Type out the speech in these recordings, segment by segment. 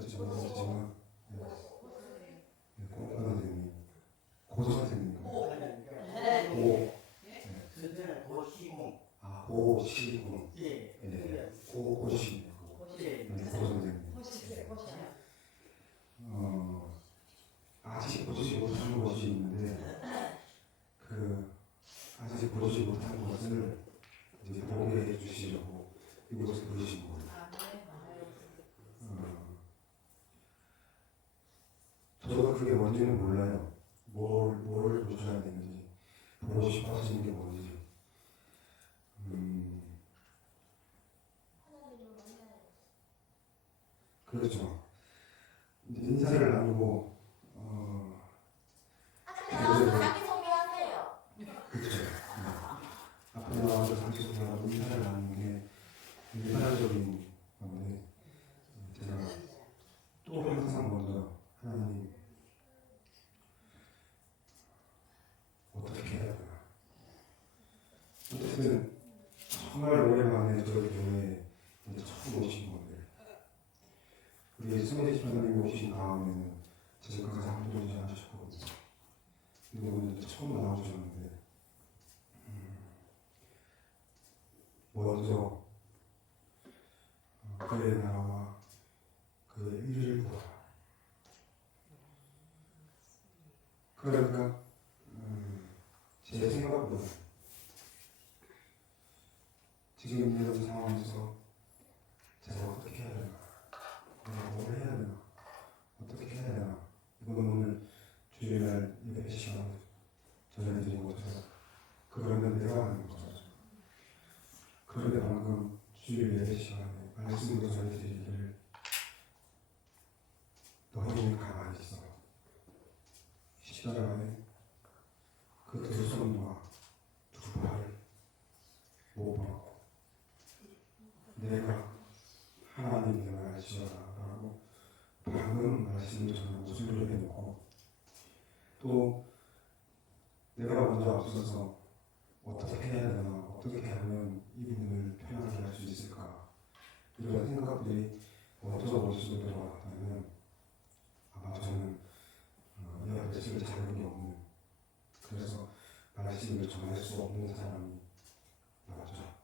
선생님, 고 선생님, 고 선생님, 고시공, 고시, 고 선생님. 아직 보지 못한 것이 있는데 아직 보지 못한 것을 이제 보게 해주시려고 이곳에 부르신 거예요. 저도 그게 뭔지는 몰라요. 뭘 보셔야 되는지, 보고 싶어 하시는 게 뭔지. 그렇죠. 인사를 나누고, 자기 소개하세요. 그렇죠. 앞에 나와서 자기소개하고 인사를 나누는 게 일반적인 건데, 제가 또 항상 먼저 하나님, 어떻게 해야 되나. 어쨌든 정말 오랜만에 저희 교회에 이제 처음 오신 건데, 우리 성대 집사님이 오신 다음에는 제가 가장 힘들지 않으셨거든요. 근데 오늘 처음 나오셨는데, 먼저 그의 나라와 그의 일을 구하라. 그러니까 제 생각보다 지금 이런 상황에서 제가 어떻게 해야 되나, 내가 뭘 해야 되나, 어떻게 해야 되나. 이건 오늘 주일날 예배 시간 전해드린 것처럼 그러면 내가 하는 거죠. 그런데 방금 주일 예배 시간에 말씀으로 전해드리기를 너희는 가만히 있어. 십자가에 그 두 손과 두 발을 못 박고 내가 하나님의 말을 지어라 라고 방금 말씀을 저는 목소리로 해놓고 또 내가 먼저 앞서서 어떻게 해야 되나, 어떻게 하면 이분을 편하게 할 수 있을까, 이런 생각들이 먼저 머릿속에 들어왔다면 아마 저는 이 앞에 쓸 자격이 없는, 그래서 말씀을 전할 수 없는 사람이 맞죠.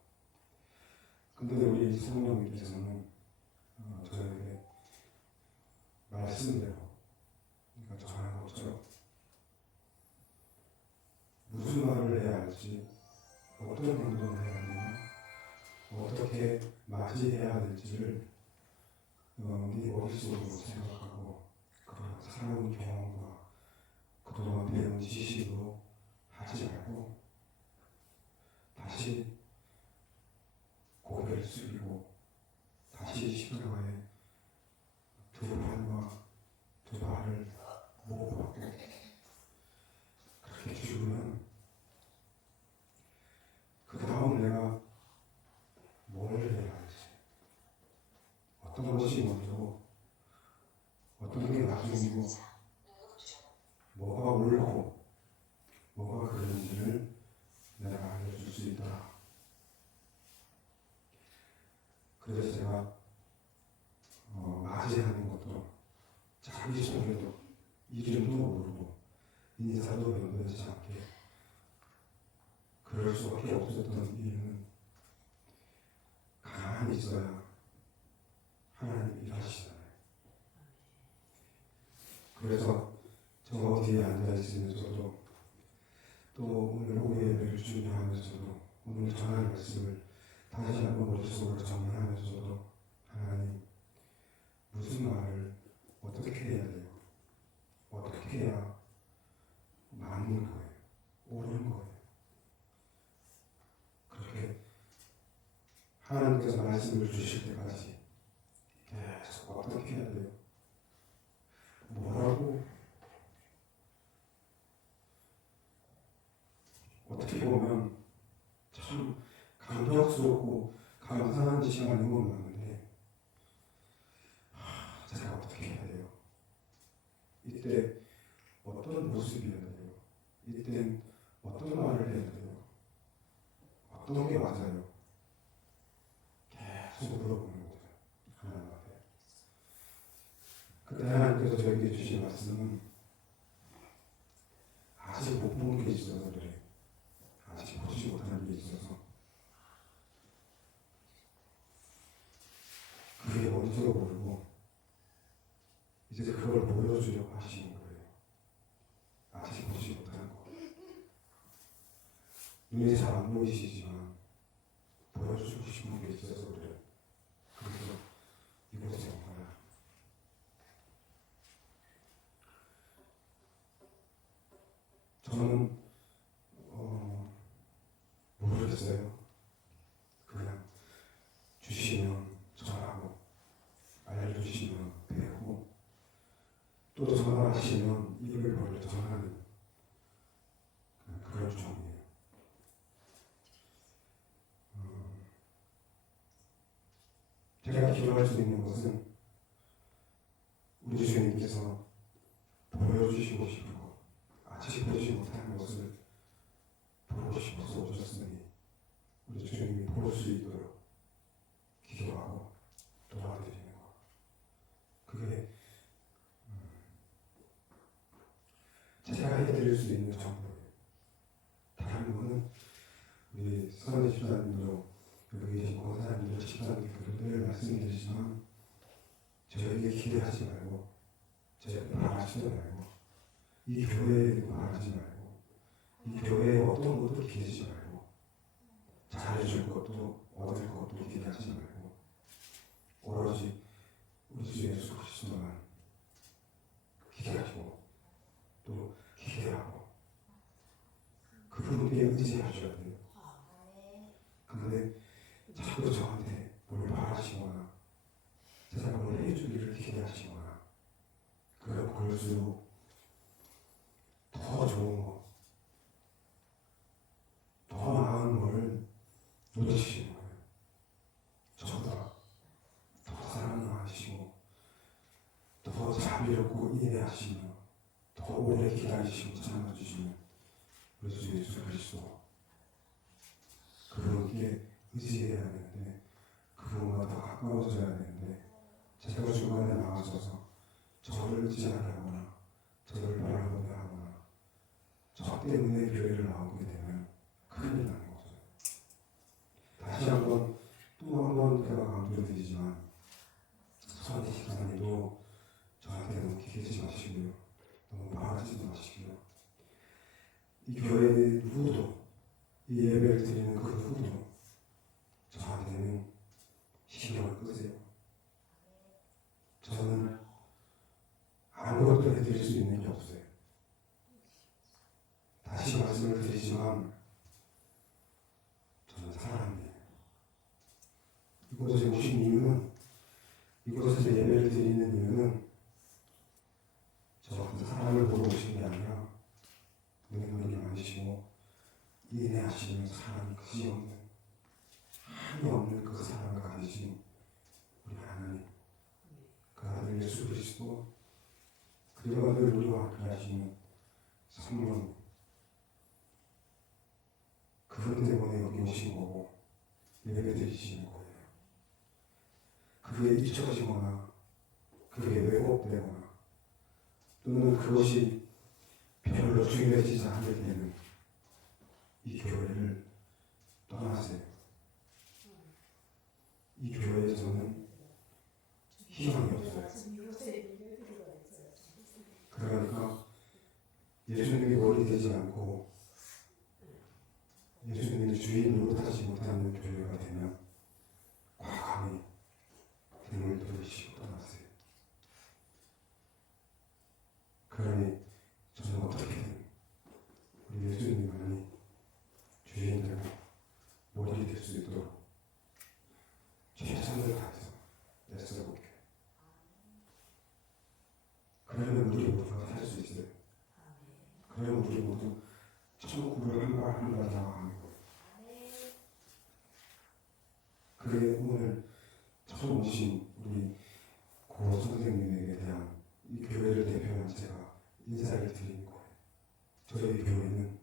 근데 우리 성령님께서는 저에게 말씀대로, 그러니까 전하는 것처럼 무슨 말을 해야 할지, 어떤 행동을 해야 되나, 어떻게 맞이해야 될지를 네 머릿속으로 생각하고 그런 살아온 경험과 그동안 배운 지식으로 하지 말고 다시 고개를 숙이고 다시 십자가에 두 팔과 두 발을 못 박고 그렇게 죽으면 그 다음 내가 뭘 해야 할지, 어떤 것이 먼저고 어떤 게 나중이고 뭐가 옳고 뭐가 그른지를 내가 알려줄 수 있다. 그래서 제가 맞이하는 것도 자기 소개도 이름도 모르고 인사도 연결되지 않게 그럴 수밖에 없었던 이유는 가만히 있어야 하나님이 일하시잖아요. 그래서 저 뒤에 앉아있으면서도 또 오늘 오후에 예배를 준비하면서도 오늘 전할 말씀을 다시 한번 머릿속으로 정리하면서도 하나님, 무슨 말을 어떻게 해야 돼요? 어떻게 해야 맞는 거예요? 옳은 거예요? 그렇게 하나님께서 말씀을 주실 때까지 계속 어떻게 해야 돼요? 뭐라고? 어떻게 보면 참 감격스럽고 감사한 시간인 건 맞는데 제가 어떻게 해야 돼요? 이때 어떤 모습이어야 돼요? 이때 어떤 말을 해야 돼요? 어떤 게 맞아요? 계속 물어보는 거죠. 하나님 앞에. 하나님께서 저에게 주신 말씀은 아직 못 본 게 있어서 그래. 아직 보지 못하는 게 있어서 그게 뭔지도 모르고 이제 그걸 보여주려고 하시는 거예요. 아직 보지 못하는 거. 눈에 잘 안 보이시지만 보여주고 싶은 게 있어서 그래요. 그래서 이곳에 온 거야. 저는 모르겠어요. 그냥 주시면 전하고 알려주시면 배우고 또 전화하시면 입을 벌려 전하는 그런 종이에요. 제가 기도할 수 있는 것은 우리 주님께서 보여주시고 싶고 아직 보지 못하는 것을 보고 싶어서 오셨으니 우리 주님이 볼 수 있도록 기도하고 도와드리는 것. 그게 제가 해드릴 수 있는 정도예요. 다른 거는 우리 선의 집사님도 여기 계신 권사님도 집사님들도 늘 말씀드리지만 저에게 기대하지 말고 저에게 바라지도 말고 이 교회에 바라지 말고 이 교회에 어떤 것도 기대지 말고 잘해줄 것도 얻을 것도 기대하지 말고 오로지 우리 주 예수 그리스도만 기대하시고 또 기대하고 그분께 의지하셔야 돼요. 근데 자꾸 저한테 뭘 바라시거나 제가 뭘 해주기를 기대하시거나 그럴수록 더 좋은 거, 더 나은 걸 놓치시는 거예요. 저보다 더 사랑하시고 더 자비롭고 인내하시며 더 오래 기다리시고 참아주시는 우리 주 예수 그리스도 그분께 의지해야 되는데 그분과 더 가까워져야 되는데 제가 중간에 나와서서 저를 의지하게 하거나 저를 바라보게 하거나 저 때문에 교회를 나오게 되면 큰일 나는 거죠. 다시 한번 또 한 번 제가 강조드리지만 선희 집사님도 저한테 너무 기대지 마시고요. 너무 바라지도 마시고요. 이 교회 누구도 이 예배를 드리는 그 누구도 저한테는 신경을 끄세요. 저는 아무것도 해드릴 수 있는 게 없어요. 다시 말씀을 드리지만 저는 사람이에요. 이곳에 오신 이유는 이곳에서 예배를 드리는 이유는 저 같은 사람을 보러 오신 게 아니라 능력이 많으시고 인내하시는 사람이 그지없는 한이 없는 그 사랑을 가지신 우리 하나님 그 아들 예수 그리스도 그리고 늘 우리와 함께 하시는 성령 그분 때문에 여기 오신 거고 예배 드리시는 거예요. 그게 잊혀지거나 그게 왜곡되거나 또는 그것이 별로 중요해지지 않을 때는 이 교회를 떠나세요. 이 교회에서는 희망이 없어요. 그러니까 예수님이 머리 되지 않고 예수님의 주인 노릇하지 못하는 교회가 되면 과감히 등을 돌리시고 떠나세요. 그러니 저는 어떻게든 우리 예수님만이 주인 되고 머리 될 수 있도록 최선을 다해서 애써볼게요. 그러면 우리 모두가 살 수 있어요. 그러면 우리 모두 천국을 한 발 한 발 나아가는 거예요. 그게 오늘 처음 오신 우리 고 선생님에게 대한 이 교회를 대표한 제가 인사를 드리는 거예요. 저희 교회는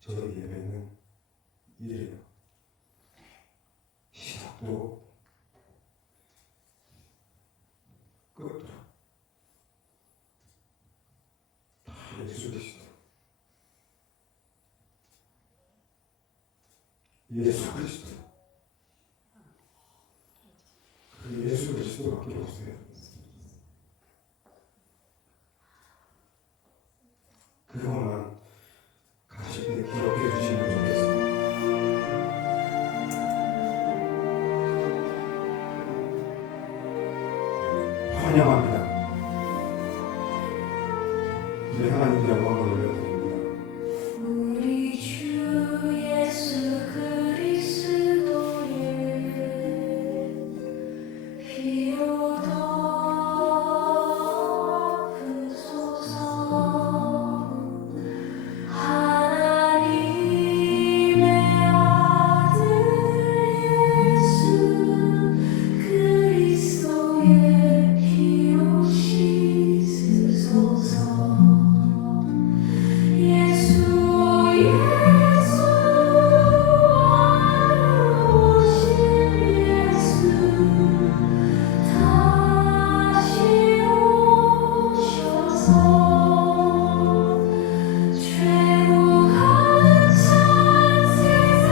저희 예배는 이래요. 시작도 끝도 예수 그리스도. 예수 그리스도. 그 예수 그리스도밖에 없어요. 그것만 가실 때 기억해 주시면 좋겠어요. 환영합니다. 우리 하나님의 영광을 올려드립니다. 우리 주 예수 그리스도의 피로 덮으소서. 하나님의 아들 예수 그리스도의 피로 씻으소서. 예수 예수 오신 예수 다시 오셔서 죄로 가득 찬 세상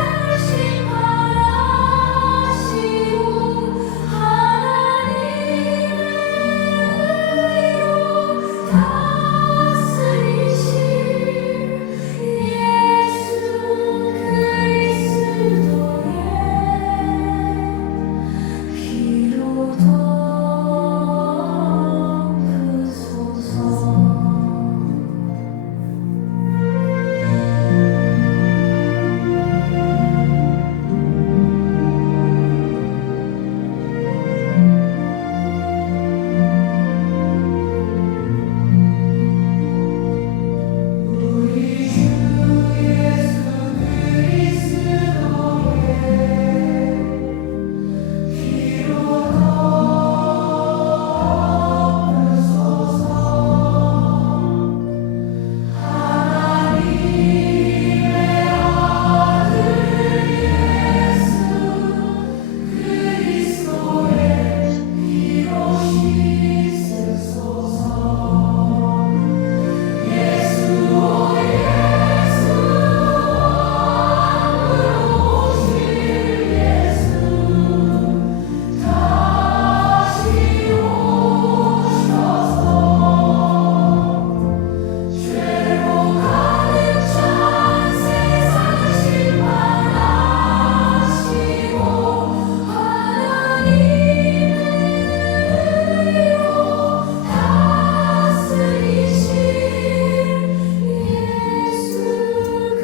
심판하시고 하나님의 의로 다스리실 예수 그리스도의 피로 덮으소서. 우리 주 예수 그리스도의 피로 덮으소서. 하나님의 아들 예수 그리스도의 피로 씻으소서. 예수 예수 오신 예수 다시 오셔서 죄로 가득 찬 세상 심판하시고 하나님의 의로 다스리실 예수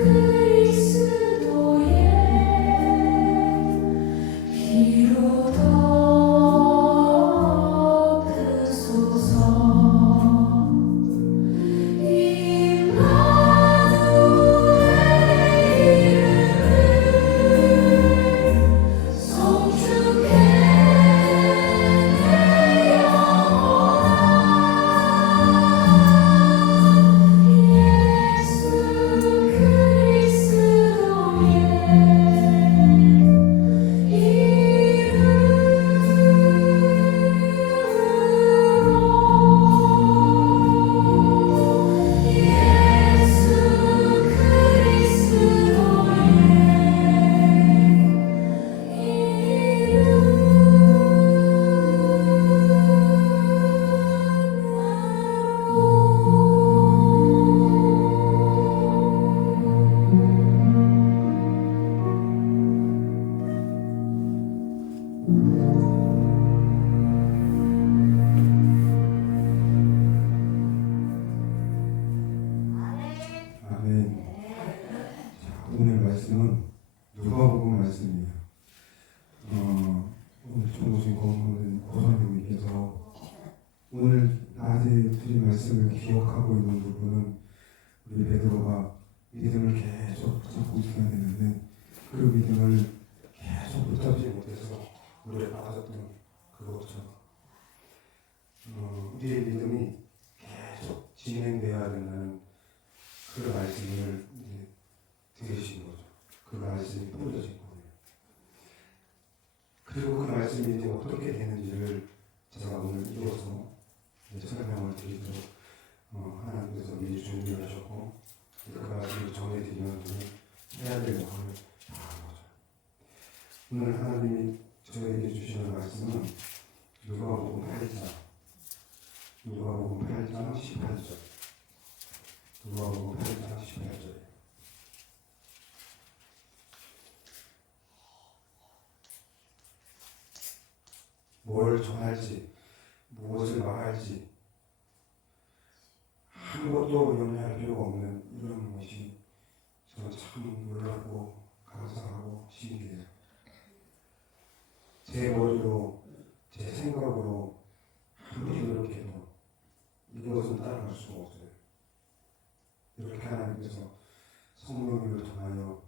그리스도의 피로 덮으소서. 임마누엘 이름을 송축해 내 영혼아. 예수 그리스도의 이름으로 예수 아멘. 자, 오늘 말씀은 누가복음 말씀이에요. 오늘 종우신 고선생님께서 오늘 낮에 드린 말씀을 기억하고 있는 부분은 우리 베드로가 믿음을 계속 붙잡고 있어야 되는데 그 믿음을 계속 붙잡지 못해서 물에 빠졌던 그것처럼 우리의 믿음이 계속 진행되어야 된다는 그 말씀을 이제 들으신 거죠. 그 말씀이 뿌려진 거예요. 그리고 그 말씀이 이제 어떻게 되는지를 제가 오늘 이어서 설명을 드리도록 하나님 하나님께서 미리 준비를 하셨고 그 말씀을 전해드리면 해야 될 것을 다 하는 거죠. 오늘 하나님이 저에게 주시는 말씀은 누가복음 8장 18절 누가복음 8장 18절 뭘 전할지 무엇을 말할지 아무것도 염려할 필요가 없는 이런 것이 저는 참 놀랍고 감사하고 신기해요. 제 머리로 제 생각으로 아무리 노력해도 이것은 따라갈 수가 없어요. 이렇게 하나님께서 성령을 통하여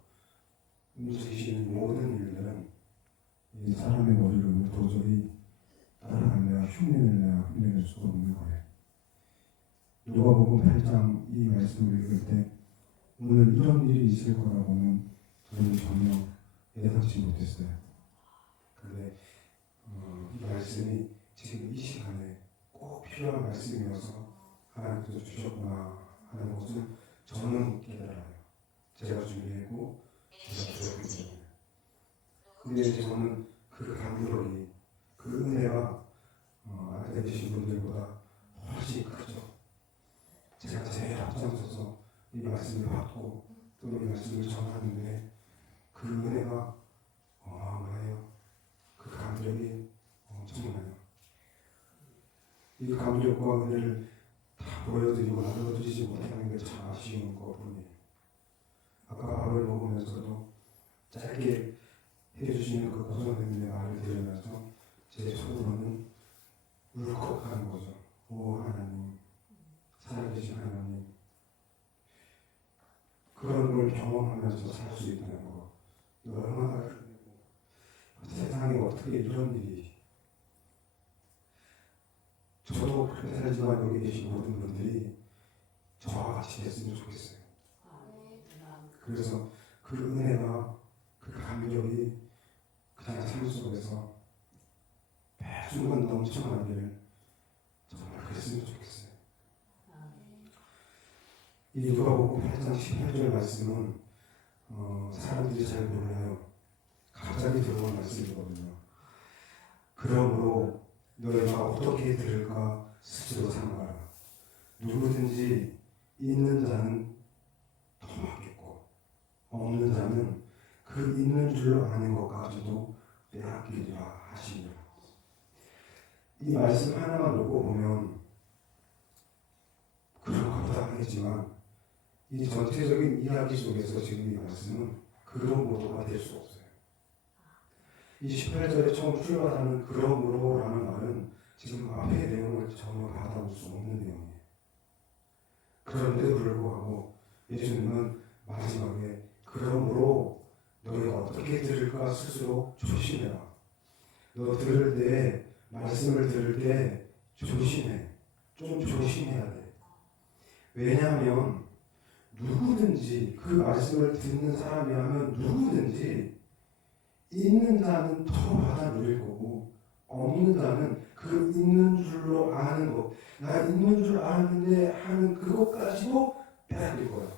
움직이시는 모든 일들은 이 사람의 머리로는 도저히 따라갈래야 흉내낼 수가 없는 거예요. 누가복음 8장 이 말씀을 읽을 때 오늘 이런 일이 있을 거라고는 저는 전혀 예상치 못했어요. 근데 이 말씀이 지금 이 시간에 꼭 필요한 말씀이어서 하나님께서 주셨구나 하는 것을 저는 깨달아요. 제가 준비했고 제가 들었기 때문에. 근데 저는 그 감격이 그 은혜가 아까 계신 분들보다 훨씬 크죠. 제가 제일 앞장서서 이 말씀을 받고 또 이 말씀을 전하는데 그 은혜가 어마어마해요. 그 감격이 엄청나요. 이 감격과 은혜를 다 보여드리고 나눠드리지 못하는 게 참 아쉬운 것뿐이에요. 아까 밥을 먹으면서도 짧게 해주시는 그 고선생님의 말을 들으면서 제 속으로는 울컥하는 거죠. 오 하나님, 살아계신 하나님, 그런 걸 경험하면서 살 수 있다는 거 얼마나 세상에 어떻게 이런 일이. 저도 그렇게 살지만 여기 계신 모든 분들이 저와 같이 됐으면 좋겠어요. 그래서 그 은혜가 그 감격이 그냥 삶 속에서 매 순간 넘쳐나길 정말 그랬으면 좋겠어요. 이 누가복음 8장 18절 말씀은 사람들이 잘 몰라요. 갑자기 들어온 말씀이거든요. 그러므로 너희가 어떻게 들을까 스스로 삼가라. 누구든지 있는 자는 더 받겠고 없는 자는 그 있는 줄로 아는 것까지도 빼앗기리라 하시니라. 이 말씀 하나만 놓고 보면 그런 것보다 하겠지만 이 전체적인 이야기 속에서 지금 이 말씀은 그러므로가 될 수 없어요. 이 18절에 처음 출발하는 그러므로라는 말은 지금 앞의 내용을 전혀 받아올 수 없는 내용이에요. 그런데도 불구하고 예수님은 마지막에 그러므로 너희가 어떻게 들을까 스스로 조심해라. 너 들을 때 말씀을 들을 때 조심해. 좀 조심해야 돼. 왜냐하면 누구든지 그 말씀을 듣는 사람이라면 누구든지 있는 자는 더 받아 누릴 거고 없는 자는 그 있는 줄로 아는 것, 나 있는 줄 아는데 하는 그것까지도 빼앗길 거야.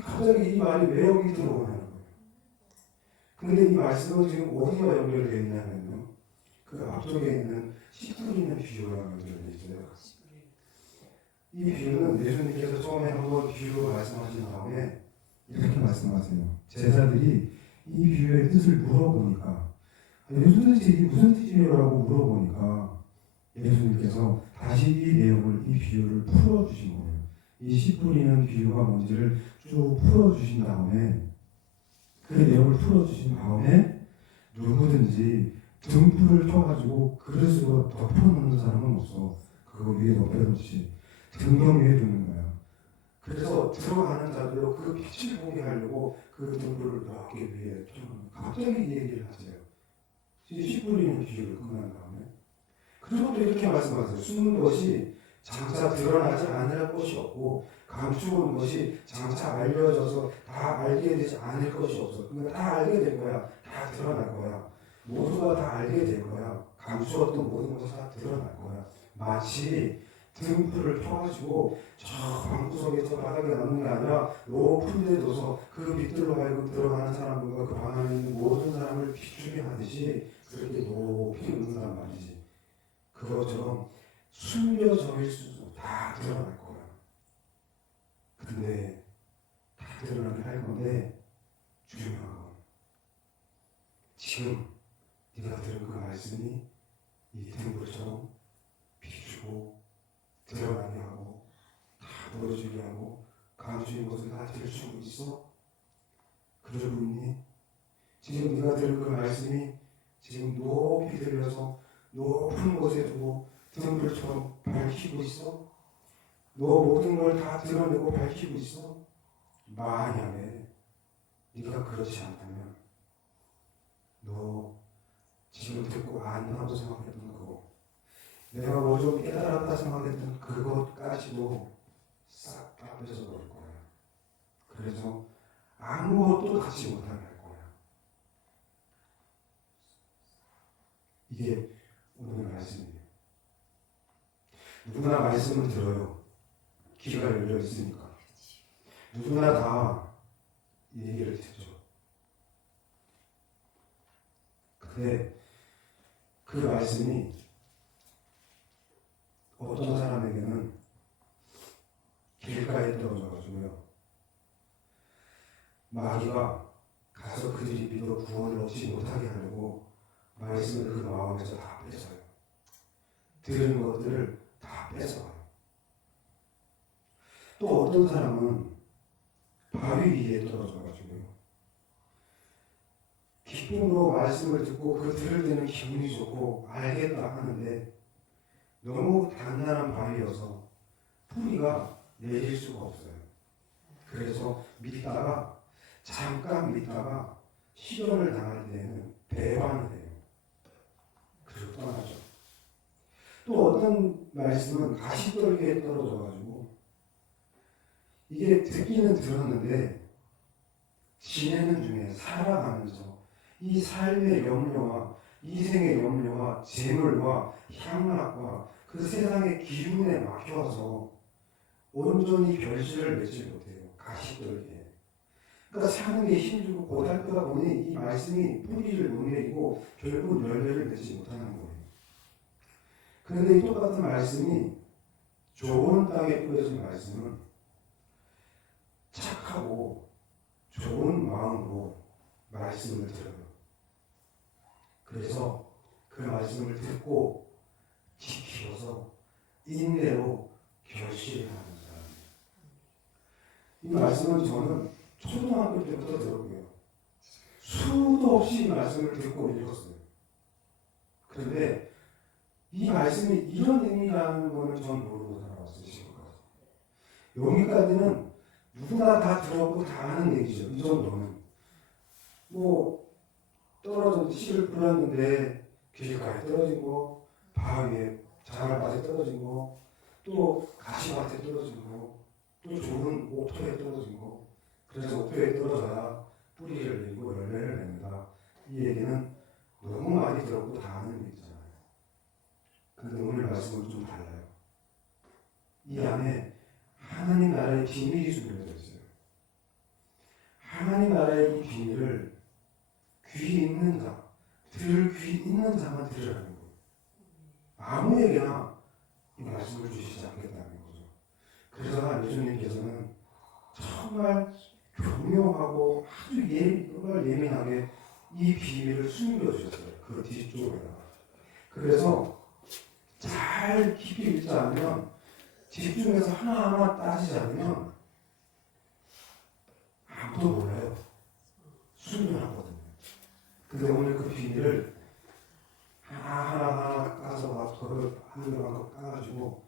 갑자기 이 말이 왜 여기 들어오냐는 거예요. 근데 이 말씀은 지금 어디와 연결되어 있냐면요, 그 앞쪽에 있는 씨 뿌리는 비유랑 연결되어 있어요. 이 비유는 예수님께서 처음에 한번 비유로 말씀하신 다음에 이렇게 말씀하세요. 제자들이 이 비유의 뜻을 물어보니까 예수님께서 이게 무슨 뜻이에요라고 물어보니까 예수님께서 다시 이 내용을, 이 비유를 풀어주신 거예요. 이 씨 뿌리는 비유가 뭔지를 쭉 풀어주신 다음에 그 내용을 풀어주신 다음에 누구든지 등불을 켜가지고 그릇으로 덮어놓는 사람은 없어. 그거 위에 덮여놓지. 등경 위에 두는 거야. 그래서 들어가는 자들로 그 빛을 보게 하려고 그 등불을 이렇게 위에 켜놓는. 갑자기 이 얘기를 하세요. 씨 뿌리는 비유를 끝난 다음에. 그리고 또 이렇게 말씀하세요. 숨은 것이 장차 드러나지 않을 것이 없고 감추는 것이 장차 알려져서 다 알게 되지 않을 것이 없어. 그러니까 다 알게 될 거야. 다 드러날 거야. 모두가 다 알게 될 거야. 감추었던 모든 것이 다 드러날 거야. 마치 등불을 켜가지고 저 방구석에 저 바닥에 놔는 게 아니라 높은 데 둬서 그 밑으로 하여금 들어가는 사람과 그 방 안에 있는 모든 사람을 비추게 하듯이 그렇게 높이 놓는단 말이지. 그것처럼 숨겨져 있어도 다 드러날 거야. 근데 다 드러나게 할 건데 중요한 건 지금 네가 들은 그 말씀이 이 등불처럼 비추고 드러나게 하고 다 보여주게 하고 감추인 것을 다 들추고 있어? 그러고 있니? 지금 네가 들은 그 말씀이 지금 높이 들려서 높은 곳에 두고 등불처럼 밝히고 있어? 너 모든 걸 다 드러내고 밝히고 있어? 만약에 네가 그렇지 않다면 너 지금 듣고 안다고 생각했던 그거, 내가 뭐 좀 깨달았다 생각했던 그것까지도 싹 다 뺏어버릴 거야. 그래서 아무것도 갖지 못하게 할 거야. 이게 오늘 말씀이에요. 누구나 말씀을 들어요. 귀가 열려 있으니까. 누구나 다 얘기를 듣죠. 근데 그 말씀이 어떤 사람에게는 길가에 떨어져가지고요, 마귀가 가서 그들이 믿어 구원을 얻지 못하게 하려고 말씀을 그 마음에서 다 뺏어요. 들은 것들을 다 뺏어가요. 또 어떤 사람은 바위 위에 떨어져가지고요, 기쁨으로 말씀을 듣고 그 들을 때는 기분이 좋고 알겠다 하는데 너무 단단한 바위여서 뿌리가 내릴 수가 없어요. 그래서 믿다가 잠깐 믿다가 시련을 당할 때에는 배반이 돼요. 그리고 떠나죠. 또 어떤 말씀은 가시떨기에 떨어져가지고 이게 듣기는 들었는데 지내는 중에 살아가면서 이 삶의 염려와 이생의 염려와 재물과 향락과 그 세상의 기운에 막혀서 온전히 결실을 맺지 못해요. 가시떨기에. 그러니까 사는 게 힘들고 고달프다 보니 이 말씀이 뿌리를 못 내리고 결국 열매를 맺지 못하는 거예요. 그런데 이 똑같은 말씀이 좋은 땅에 뿌려진 말씀은 착하고 좋은 마음으로 말씀을 들어요. 그래서 그 말씀을 듣고 지키어서 인내로 결실하는 사람이에요. 이 말씀은 저는 초등학교 때부터 들었고요, 수도 없이 이 말씀을 듣고 읽었어요. 그런데 이 말씀이 이런 의미라는 거는 전 모르고 살아왔어요. 지금까지. 여기까지는 누구나 다 들었고 다 아는 얘기죠. 이 정도는 뭐 떨어진 씨를 뿌렸는데 길가에 떨어진 거, 바위에 자갈밭에 떨어진 거, 또 가시밭에 떨어진 거, 또 좋은 옥토에 떨어진 거. 그래서 옥토에 떨어져야 뿌리를 내고 열매를 냅니다. 이 얘기는 너무 많이 들었고 다 아는 얘기잖아요. 근데 오늘 말씀은 좀 달라요. 이 안에 하나님 나라의 비밀이 숨겨져 있어요. 하나님 나라의 이 비밀을 귀 있는 자, 들을 귀 있는 자만 들으라는 거예요. 아무에게나 이 말씀을 주시지 않겠다는 거죠. 그래서 예수님께서는 정말 교묘하고 아주 정말 예민하게 이 비밀을 숨겨주셨어요. 그 뒤쪽에다가. 그래서 잘 깊이 읽지 않으면, 집중해서 하나하나 따지지 않으면 아무도 몰라요. 숨겨놨거든요. 근데 오늘 그 비밀을 하나하나 까서 막 저를 한가닥 까가지고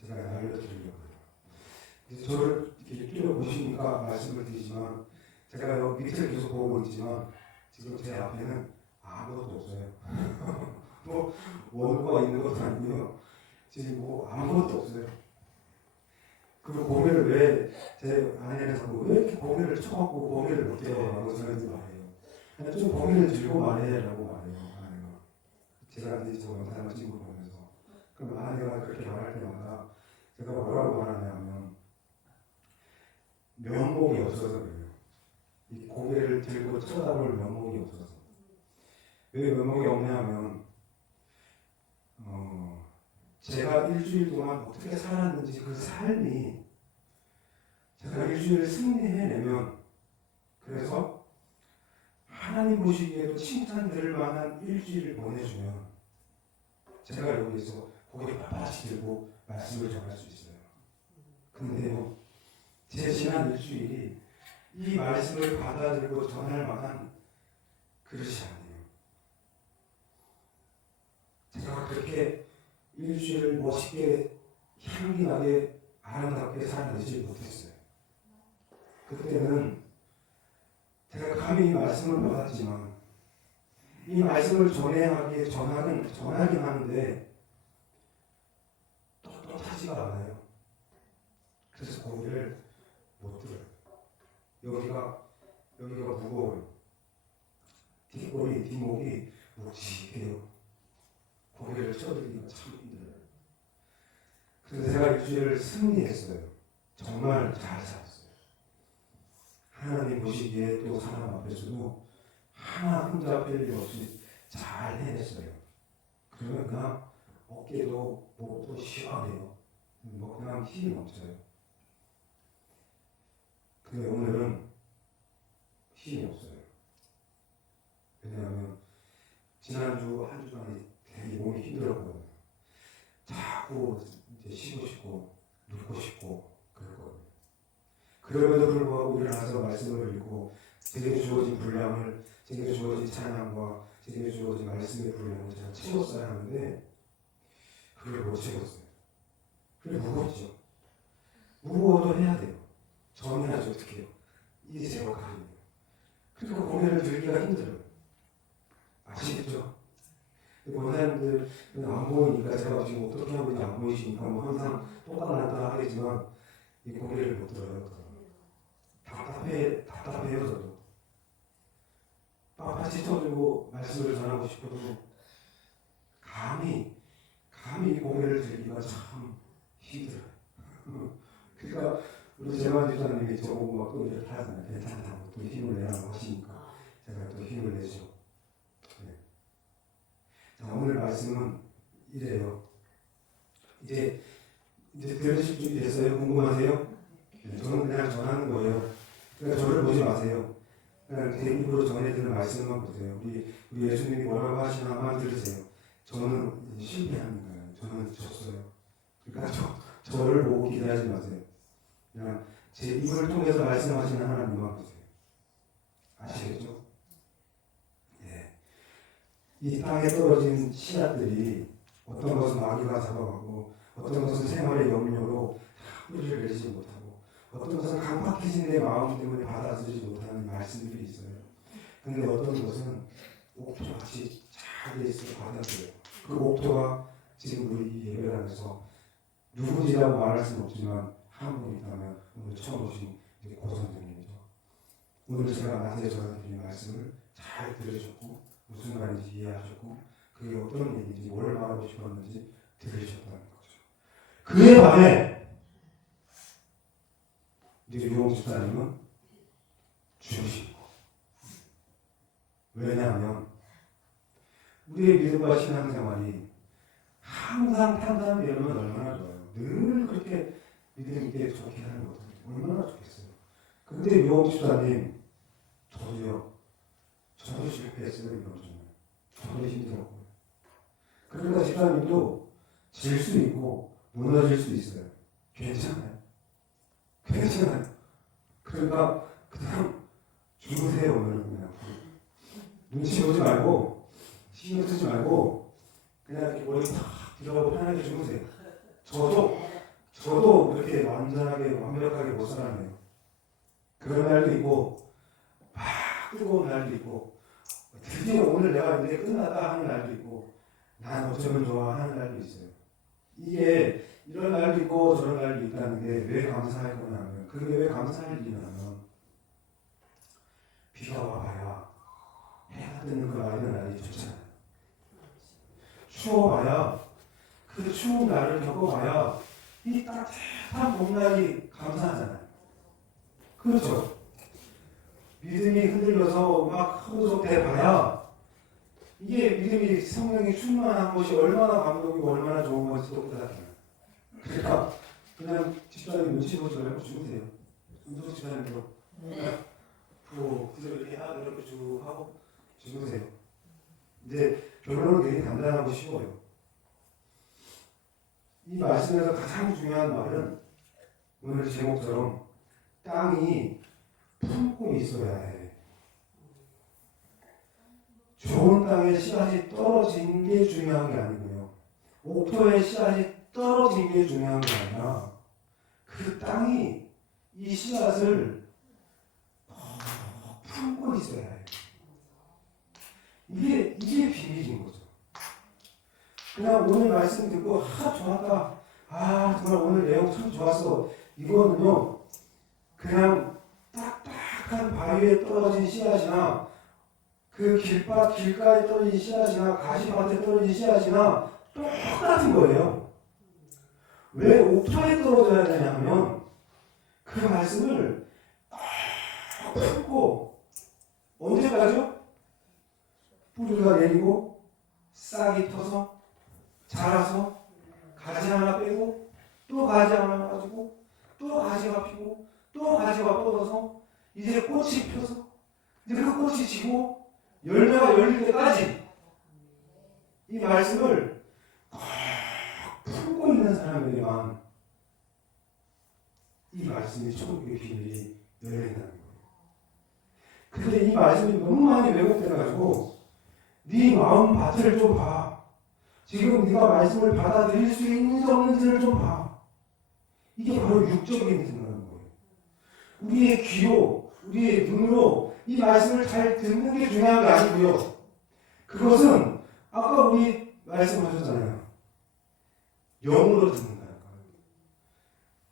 제가 알려드리려고 해요. 저를 이렇게 뚫어보시니까 말씀을 드리지만, 제가 여기 밑을 계속 보고 있지만 지금 제 앞에는 아무것도 없어요. 뭐 원고가 있는 것도 아니고요. 지금 뭐 아무것도 없어요. 그리고 고개를 왜, 제 아내는 자꾸 왜 이렇게 고개를 쳐갖고 고개를 높게 하고 저한테 말해요. 좀 고개를 들고 말해라고 말해요. 아내가. 제가 이제 저 영상을 찍고 보면서. 그럼 아내가 그렇게 말할 때마다 제가 뭐라고 말하냐면 면목이 없어서 그래요. 이 고개를 들고 쳐다볼 면목이 없어서. 왜 면목이 없냐면 제가 일주일 동안 어떻게 살았는지 그 삶이 제가 일주일을 승리해내면 그래서 하나님 보시기에도 칭찬 들을 만한 일주일을 보내주면 제가 여기서 고개 빳빳이 들고 말씀을 전할 수 있어요. 근데요, 제 지난 일주일이 이 말씀을 받아들고 전할 만한 그릇이 아니에요. 제가 그렇게 일주일을 멋있게 향기나게 아름답게 살아내지 못했어요. 그때는 제가 감히 이 말씀을 받았지만 이 말씀을 전하긴 하는데 떳떳하지가 않아요. 그래서 고개를 못 들어요. 여기가 무거워요. 뒷목이 묵직해요. 고개를 쳐들기가 참 힘들어요. 그래서 제가 일주일을 승리했어요. 정말 잘 살았어요. 하나님 보시기에 또 사람 앞에서도 하나 흠잡힐 일 없이 잘 해냈어요. 그러면 그냥 어깨도 목도 시원해요. 그냥 힘이 넘쳐요. 근데 오늘은 힘이 없어요. 왜냐하면 지난주 한 주간이 되게 몸이 힘들었거든요. 자꾸 이제 쉬고 싶고 눕고 싶고 그랬거든요. 그럼에도 불구하고 일어나서 말씀을 읽고 제게 주어진 분량을, 제게 주어진 찬양과 제게 주어진 말씀의 분량을 제가 채웠어야 하는데 그걸 못 채웠어요. 그게 무겁죠. 무거워도 해야 돼요. 전해야지 어떻게 해요. 이게 제 역할이에요. 그리고 고개를 들기가 힘들어요. 아시겠죠? 권사님들 안 보이니까 제가 지금 어떻게 하고 있는지 안 보이시니까 뭐 항상 똑같다 하겠지만 이 고개를 못 들어요. 답답해요 저도. 빳빳이 쳐주고 말씀을 전하고 싶어도 감히 이 고개를 들기가 참 힘들어요. 그러니까 우리 재만 집사님이 저보고 막 또 이렇게 하잖아요. 괜찮다고 또 힘을 내라고 하시니까 제가 또 힘을 내죠. 네. 자, 오늘 말씀은 이래요. 이제 들으실 준비 됐어요? 궁금하세요? 네, 저는 그냥 전하는 거예요. 그러니까 저를 보지 마세요. 그냥 제 입으로 전해드리는 말씀만 보세요. 우리 예수님이 뭐라고 하시나만 들으세요. 저는 실패하는 거예요. 저는 졌어요. 그러니까 저를 보고 기대하지 마세요. 그냥 제 입을 통해서 말씀하시는 하나님만 보세요. 아시겠죠? 예. 이 땅에 떨어진 씨앗들이 어떤 것은 마귀가 잡아가고 어떤 것은 생활의 염려로 뿌리를 내지 못하고 어떤 것은 강팍해진 내 마음 때문에 받아들이지 못하는 말씀들이 있어요. 근데 어떤 것은 옥토같이 잘 돼 있어 받아들여요. 그 옥토가 지금 우리 예배당에서 누구지라고 말할 수는 없지만 한 분 있다면 오늘 처음 오신 고 선생님이죠. 오늘 제가 낮에 전해드린 말씀을 잘 들으셨고 무슨 말인지 이해하셨고 그게 어떤 얘기인지 뭘 말하고 싶었는지 들으셨다는 거죠. 그에 반해 우리 유홍 집사님은 주시고 왜냐하면 우리의 믿음과 신앙생활이 항상 탄탄되면 얼마나 좋아요. 늘 그렇게 믿음 있게 좋게 하는 것도 얼마나 좋겠어요. 근데 유홍 집사님 저도 실패했어요. 이런 중에 저도 힘들었고요. 그러니까 집사님도 질 수 있고 무너질 수 있어요. 괜찮아요. 그러니까 그냥 주무세요. 오늘은 그냥 눈치 보지 말고 신경 쓰지 말고 그냥 이렇게 머리 탁 들어가고 편하게 주무세요. 저도 그렇게 완전하게 완벽하게 못 살았네요. 그런 날도 있고 막 뜨거운 날도 있고 드디어 오늘 내가 이제 끝났다 하는 날도 있고 난 어쩌면 좋아 하는 날도 있어요. 이게 이런 날도 있고 저런 날도 있다는 게 왜 감사할 거냐면 그게 왜 감사할 일이냐면 비가 와봐야 해가 뜨는 그 맑은 날이 좋잖아요. 추워봐야 그 추운 날을 겪어봐야 이 따뜻한 봄날이 감사하잖아요. 그렇죠? 믿음이 흔들려서 막 하루속 돼봐야 이게 믿음이 성령이 충만한 것이 얼마나 감동이고 얼마나 좋은 건지 또 깨닫게. 그러니까 그냥 집사님 눈치 보지 말고 주무세요. 은석 집사님도 이렇게 이렇게 쭉 하고 주무세요. 이제 결론은 되게 간단하고 쉬워요. 이 말씀에서 가장 중요한 말은 오늘 제목처럼 땅이 품고 있어야 해. 좋은 땅에 씨앗이 떨어진 게 중요한 게 아니고요. 옥토에 씨앗이 떨어진 게 중요한 게 아니라 그 땅이 이 씨앗을 품고 있어야 해. 이게 비밀인 거죠. 그냥 오늘 말씀 듣고 좋았다. 정말 오늘 내용 참 좋았어. 이거는요 그냥 딱딱한 바위에 떨어진 씨앗이나 그 길가에 떨어진 씨앗이나 가시밭에 떨어진 씨앗이나 똑같은 거예요. 왜 옥토에 떨어져야 되냐면 그 말씀을 품고 언제까지요? 뿌리가 내리고 싹이 터서 자라서 가지 하나 빼고 또 가지 하나 가지고 또 가지가 피고 또 가지가 뻗어서 이제 꽃이 펴서 이제 그 꽃이 지고 열매가 열릴 때까지 이 말씀을 품고 있는 사람에게만 이 말씀이 천국의 비밀이 열린다는 거예요. 근데 이 말씀이 너무 많이 왜곡돼가지고 네 마음 밭을 좀 봐. 지금 네가 말씀을 받아들일 수 있는지 없는지를 좀 봐. 이게 바로 육적인 생각인 거예요. 우리의 귀로, 우리의 눈으로 이 말씀을 잘 듣는 게 중요한 게 아니고요. 그것은 아까 우리 말씀하셨잖아요. 영으로 듣는다는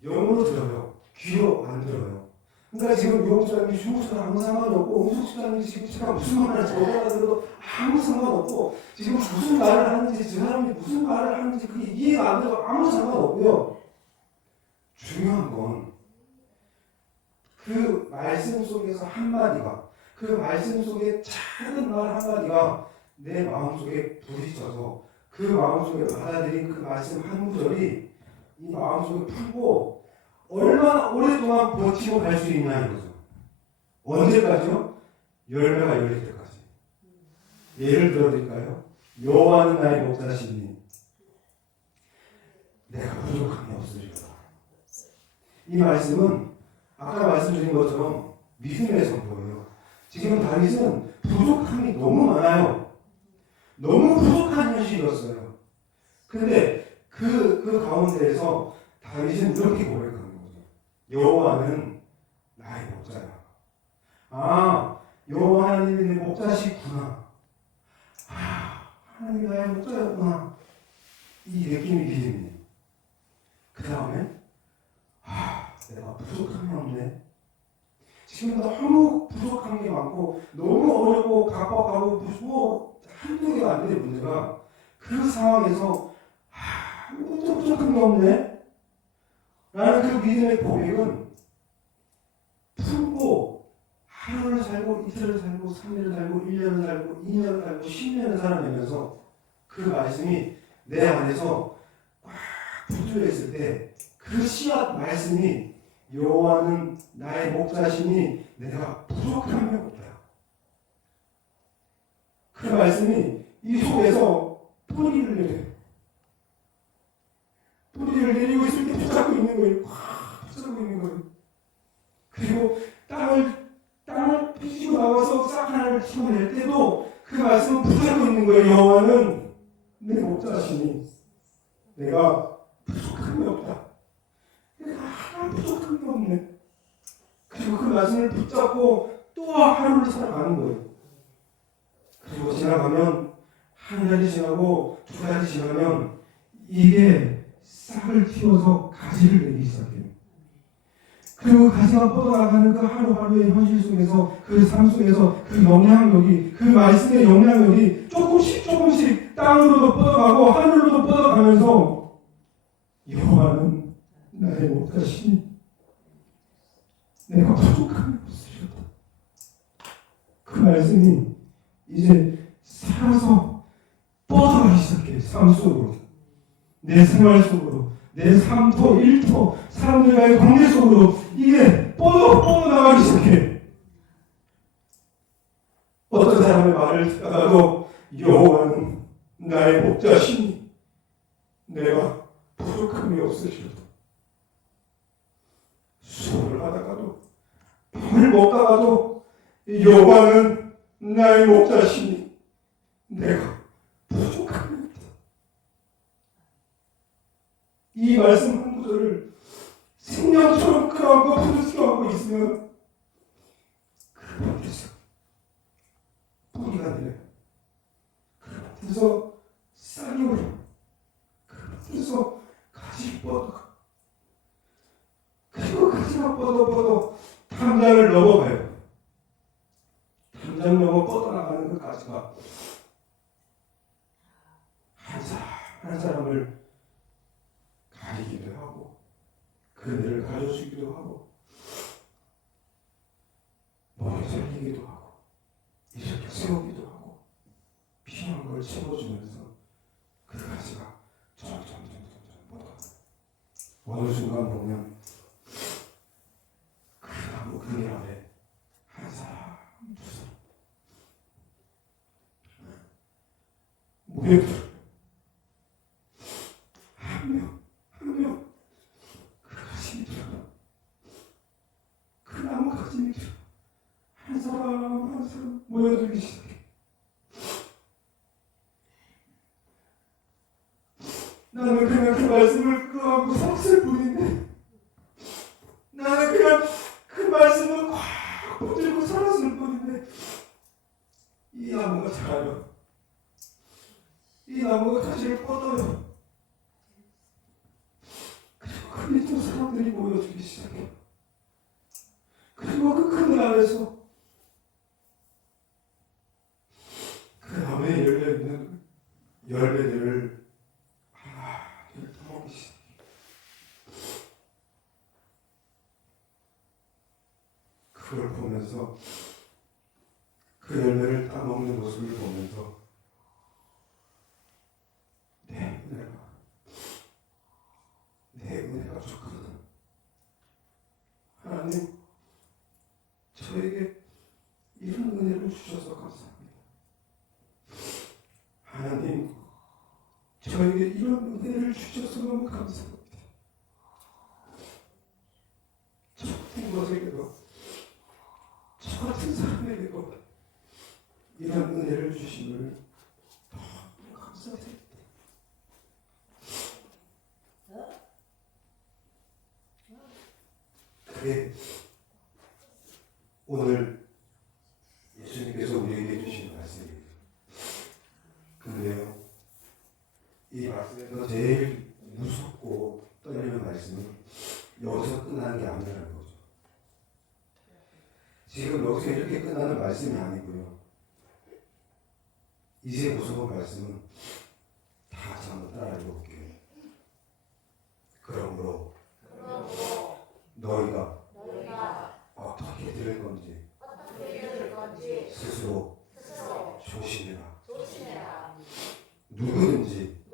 거예요. 영으로 들어요. 귀로 안 들어요. 그러니까 지금 유홍수장님이 중국수랑 아무 상관이 없고 음숙수장님이 지금 제가 무슨 말을 하는지 들어도 아무 상관없고 지금 무슨 말을 하는지 저 사람이 무슨 말을 하는지 그게 이해가 안 돼서 아무 상관없고요. 중요한 건 그 말씀 속에서 한마디가 그 말씀 속에 작은 말 한마디가 내 마음속에 부딪혀서 그 마음속에 받아들인 그 말씀 한 구절이 이 마음속에 풀고 얼마나 오랫동안 버티고 갈 수 있냐 이거죠. 언제까지요? 열매가 열릴 때까지. 예를 들어드릴까요? 여호와는 나의 목자시니 내가 부족함이 없으리로다. 이 말씀은 아까 말씀드린 것처럼 믿음의 선포예요. 지금 다윗은 부족함이 너무 많아요. 너무 부족한 현실이었어요. 근데 그 가운데에서 다윗은 이렇게 고백합니다. 여호와는 나의 목자야. 여호와 하나님이 내 목자시구나. 하나님이 나의 목자였구나. 이 느낌이 믿음이에요. 그 다음에 내가 부족함이 없네. 지금 너무 부족한 게 많고 너무 어렵고 각박하고 무서워 한두 개가 안 되는 문제가 그 상황에서 아무것도 부족한 게 없네. 라는 그 믿음의 고백은 풀고 하루를 살고 이틀을 살고 3일을 살고 1년을 살고 2년을 살고 10년을 살아내면서 그 말씀이 내 안에서 꽉 붙들려 있을 때 그 씨앗 말씀이 여호와는 나의 목자시니 내가 부족함이 없다. 그 말씀이 이 속에서 뿌리를 내려요. 뿌리를 내리고 있을 때 붙잡고 있는 거예요. 붙잡고 있는 거예요. 그리고 땅을 삐지고 나와서 싹 하나를 키워낼 때도 그 말씀은 붙잡고 있는 거예요. 여호와는 내 목자시니 내가 부족함이 없다. 내가 하나 부족한 게 없네. 그리고 그 말씀을 붙잡고 또 하루를 살아가는 거예요. 그리고 지나가면 한 달이 지나고 두 달이 지나면 이게 싹을 틔워서 가지를 내기 시작해요. 그리고 가지가 뻗어나가는 그 하루하루의 현실 속에서 그 삶 속에서 그 영향력이 그 말씀의 영향력이 조금씩 땅으로도 뻗어가고 하늘로도 뻗어가면서 여호와는 나의 목자신이 내가 부족함이 없으리로다. 그 말씀이 이제 살아서 뻗어가기 시작해. 삶 속으로, 내 생활 속으로, 내 삶터, 일터, 사람들과의 관계 속으로 이게 뻗어나가기 시작해. 어떤 사람의 말을 듣다가도 여호와는 나의 목자시니 내가 부족함이 없으시로다. 수업을 하다가도 밥을 먹다가도 여호와는 나의 목자시니 내가 부족함이 없다. 이 말씀 한 구절을 생명처럼 끌어안고 부르스하고 있으면 그 밭에서 뿌리가 내려, 그 밭에서 싹이 오려, 그 밭에서 가지 뻗어가, 그리고 가지가 뻗어 담장을 넘어가요. 담장 넘어 뻗어나가는 그 가지가 한 사람을 가리기도 하고 그늘을 가려주기도 하고 머리 살리기도 하고 이렇게 세우기도 하고 필요한 걸 채워주면서 그 가지가 점점 뻗어가. 어느 순간 보면 그 나무 그늘 아래 한 사람, 두 사람 모여들어요. 한 명 그 가슴이 들어가. 그 나무 가슴이 들어가. 한 사람 모여들기 시작해. 나는 그냥 그 말씀을 끌어안고 섰을 뿐인데, 나는 그냥 그 말씀을 꽉 붙들고 살았을 뿐인데, 이 나무가 자라요. 이 나무가 가지를 뻗어요. 그리고 그 밑으로 사람들이 모여들기 시작해요. 그리고 그 그늘 아래서 그 나무에 열려있는 열매들을 하나둘 따먹기 시작해요. 그걸 보면서 그 열매를 따먹는 모습을 보면서 내 은혜가 좋거든. 하나님, 저에게 이런 은혜를 주셔서 감사합니다. 하나님, 저에게 이런 은혜를 주셔서 너무 감사합니다. 저 같은 것에게도, 저 같은 사람에게도 이런 은혜를 주심을 너무 감사드립니다. 그게 오늘 예수님께서 우리에게 주신 말씀입니다. 근데요, 이 말씀에서 제일 무섭고 떨리는 말씀은 여기서 끝나는 게 아니라는 거죠. 지금 여기서 이렇게 끝나는 말씀이 아니고요. 이제 무서운 말씀은 다 같이 한번 따라 읽어볼게요. 그러므로 너희가 어떻게 들을 건지 스스로 조심해라. 누구든지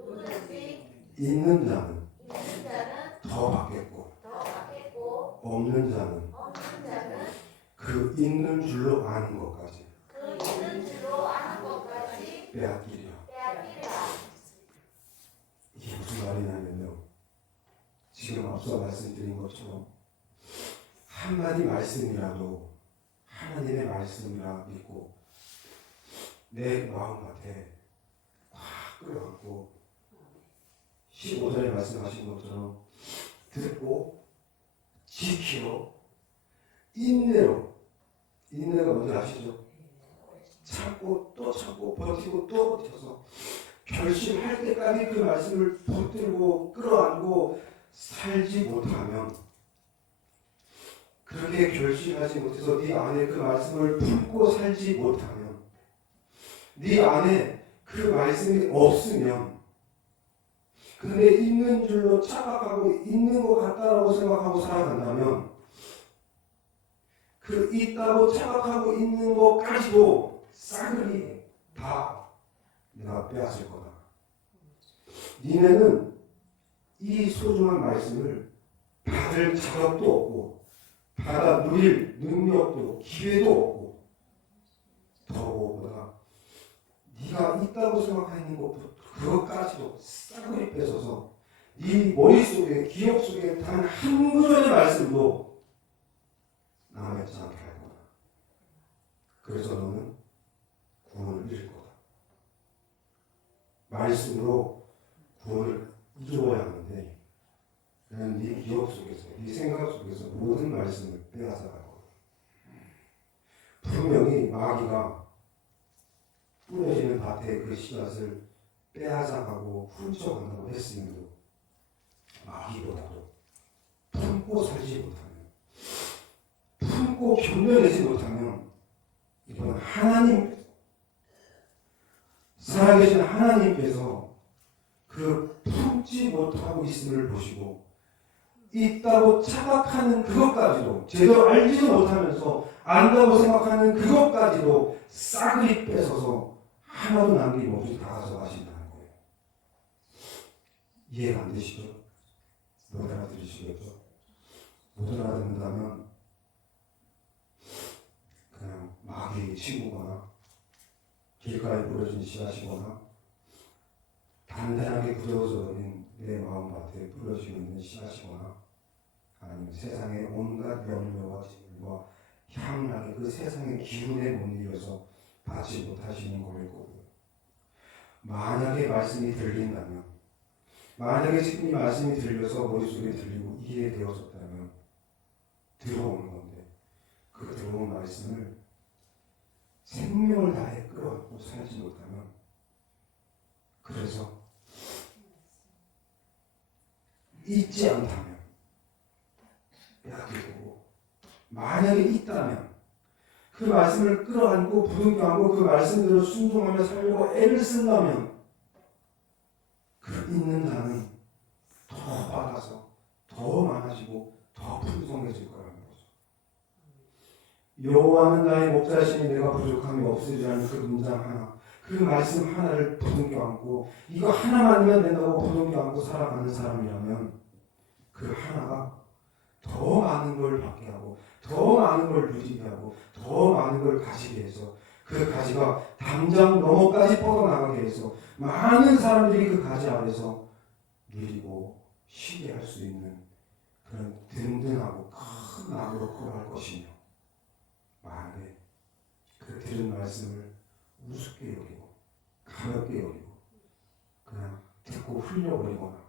있는 자는 더 받겠고 없는 자는 그 있는 줄로 아는 것까지 빼앗기리라. 이게 무슨 말이냐면요, 지금 앞서 말씀드린 것처럼 한마디 말씀이라도 하나님의 말씀이라 믿고 내 마음밭에 확 끌어안고 15절에 말씀하신 것처럼 듣고 지키고 인내로, 인내가 뭔지 아시죠? 참고 또 참고 버티고 또 버텨서 결심할 때까지 그 말씀을 붙들고 끌어안고 살지 못하면, 그렇게 결심하지 못해서 네 안에 그 말씀을 품고 살지 못하면, 네 안에 그 말씀이 없으면 근데 있는 줄로 착각하고 있는 것 같다라고 생각하고 살아간다면 그 있다고 착각하고 있는 것까지도 싸그리 다 내가 빼앗을 거다. 니네는 이 소중한 말씀을 받을 자격도 없고 받아 누릴 능력도 기회도 없고 더보다 네가 있다고 생각하는 것도 그것까지도 싸그리 뺏어서 네 머릿속에 기억 속에 단 한 구절의 말씀도 남아있지 않게 할 거다. 그래서 너는 구원을 잃을 거다. 말씀으로 구원을 이루어야 하는데 그냥 네 기억 속에서 네 생각 속에서 모든 말씀을 빼앗아갈 거다. 분명히 마귀가 뿌려지는 밭에 그 씨앗을 빼앗아가고 훔쳐간다고 했음에도 마귀보다도 품고 살지 못하면 품고 견뎌내지 못하면 이건 하나님 살아계신 하나님께서 그 품지 못하고 있음을 보시고 있다고 착각하는 그것까지도 제대로 알지도 못하면서 안다고 생각하는 그것까지도 싸그리 뺏어서 하나도 남김없이 다 가져가신다는 거예요. 이해가 안 되시죠? 못 알아들으시겠죠? 못 알아듣는다면 그냥 마귀의 친구거나 길가에 뿌려진 씨앗이거나 단단하게 굳어져 버린 내 마음밭에 뿌려지고 있는 씨앗이거나 아니면 세상의 온갖 연료와 진물과 향락의 그 세상의 기운에 못 이겨서 받지 못하시는 거일 거고요. 만약에 말씀이 들린다면 만약에 지금 이 말씀이 들려서 머릿속에 들리고 이해되어졌다면 들어오는 건데 그 들어온 말씀을 생명을 다해 끌어안고 살지 못하면 그래서 있지 않다면 빼앗길 거고 만약에 있다면 그 말씀을 끌어안고 부둥켜안고 그 말씀대로 순종하며 살려고 애를 쓴다면 그 있는 자는 더 받아서 더 많아지고 더 풍성해질 거라는 거죠. 여호와는 나의 목자시니 내가 부족함이 없으지 않은 그 문장 하나 그 말씀 하나를 부둥켜안고 이거 하나만이면 된다고 부둥켜안고 살아가는 사람이라면 그 하나가 더 많은 걸 받게 하고 더 많은 걸 누리게 하고 더 많은 걸 가지게 해서 그 가지가 담장 너머까지 뻗어나가게 해서 많은 사람들이 그 가지 아래서 누리고 쉬게 할 수 있는 그런 든든하고 큰 나무로 커갈 것이며 만약에 그 들은 말씀을 우습게 여기고 가볍게 여기고 그냥 듣고 흘려버리거나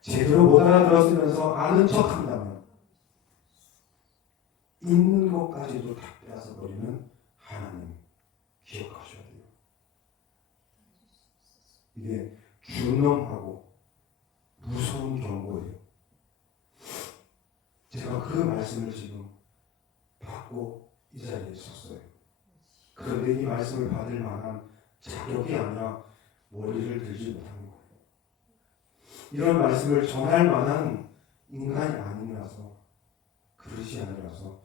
제대로 못 알아들었으면서 아는 척한다면 있는 것까지도 다 빼앗아 버리는 하나님 기억하셔야 돼요. 이게 준엄하고 무서운 경고예요. 제가 그 말씀을 지금 받고 이 자리에 섰어요. 그런데 이 말씀을 받을 만한 자격이 아니라 머리를 들지 못하는 거예요. 이런 말씀을 전할 만한 인간이 아니라서 그릇이 아니라서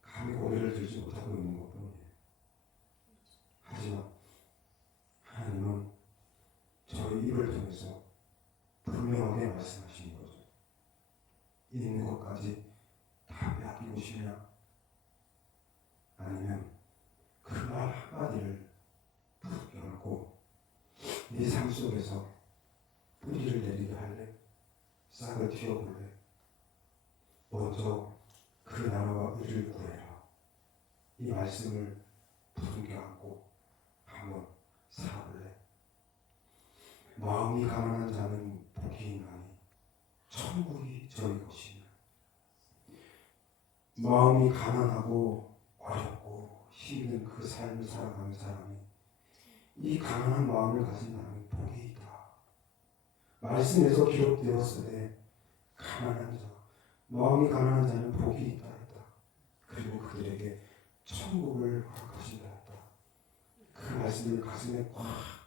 감히 고개를 들지 못하고 있는 것뿐이에요. 하지만 하나님은 저희 입을 통해서 분명하게 말씀하시는 거죠. 있는 것까지 다 빼앗기고 싶냐? 아니면 그 말 한마디를 부럽게 하고 네 삶 속에서 뿌리를 내리게 할래? 싹을 틔워볼래? 먼저 그 나라와 의를 구해라. 이 말씀을 부둥켜 안고 한번 살아볼래? 마음이 가난한 자는 복이 있나니 천국이 저희 것이며 마음이 가난하고 어렵고 힘든 그 삶을 살아가는 사람이 이 가난한 마음을 가진다는 복이 있다. 말씀에서 기록되었으되 가난한 자, 마음이 가난한 자는 복이 있다 했다. 그리고 그들에게 천국을 허락하신다 했다. 그 말씀을 가슴에 꽉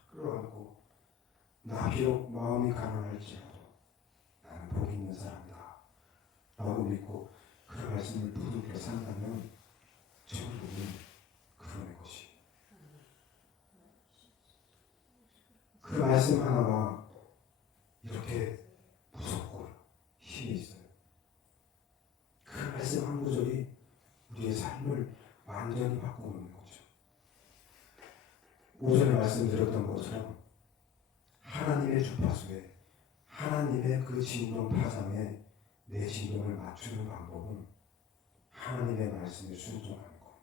끌어안고 나 비록 마음이 가난할지라도 나는 복 있는 사람이다 라고 믿고 그 말씀을 붙들고 산다면 천국은 그분의 것이. 그 말씀 하나가 이렇게 무섭고 힘이 있어요. 그 말씀 한 구절이 우리의 삶을 완전히 바꿔놓는 거죠. 오전에 말씀드렸던 것처럼 하나님의 주파수에 하나님의 그 진동 파장에 내 진동을 맞추는 방법은 하나님의 말씀에 순종하는 거.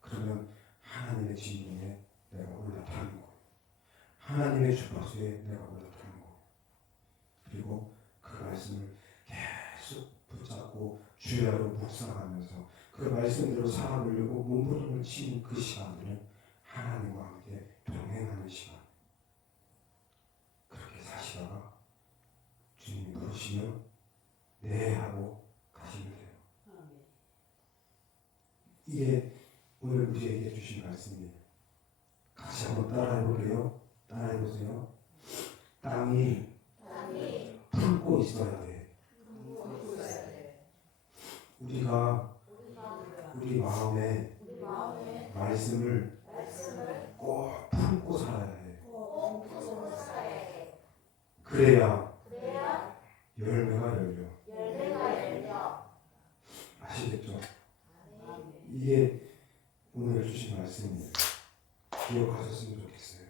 그러면 하나님의 진동에 내가 올라타는 거예요. 하나님의 주파수에 내가 올라타는 거예요. 그리고 그 말씀을 계속 붙잡고 주야로 묵상하면서 그 말씀대로 살아보려고 몸부림을 치는 그 시간들은 하나님과 함께 동행하는 시간. 그렇게 사시다가 주님이 부르시면 네 하고 가시면 돼요. 이게 오늘 우리에게 주신 말씀이에요. 같이 한번 따라해볼게요. 따라해보세요. 땅이 품고 있어야 돼. 우리가 우리 마음에 말씀을 꼭 품고 살아야 해. 그래야 열매가 열려. 아시겠죠? 이게 오늘 주신 말씀이에요. 기억하셨으면 좋겠어요.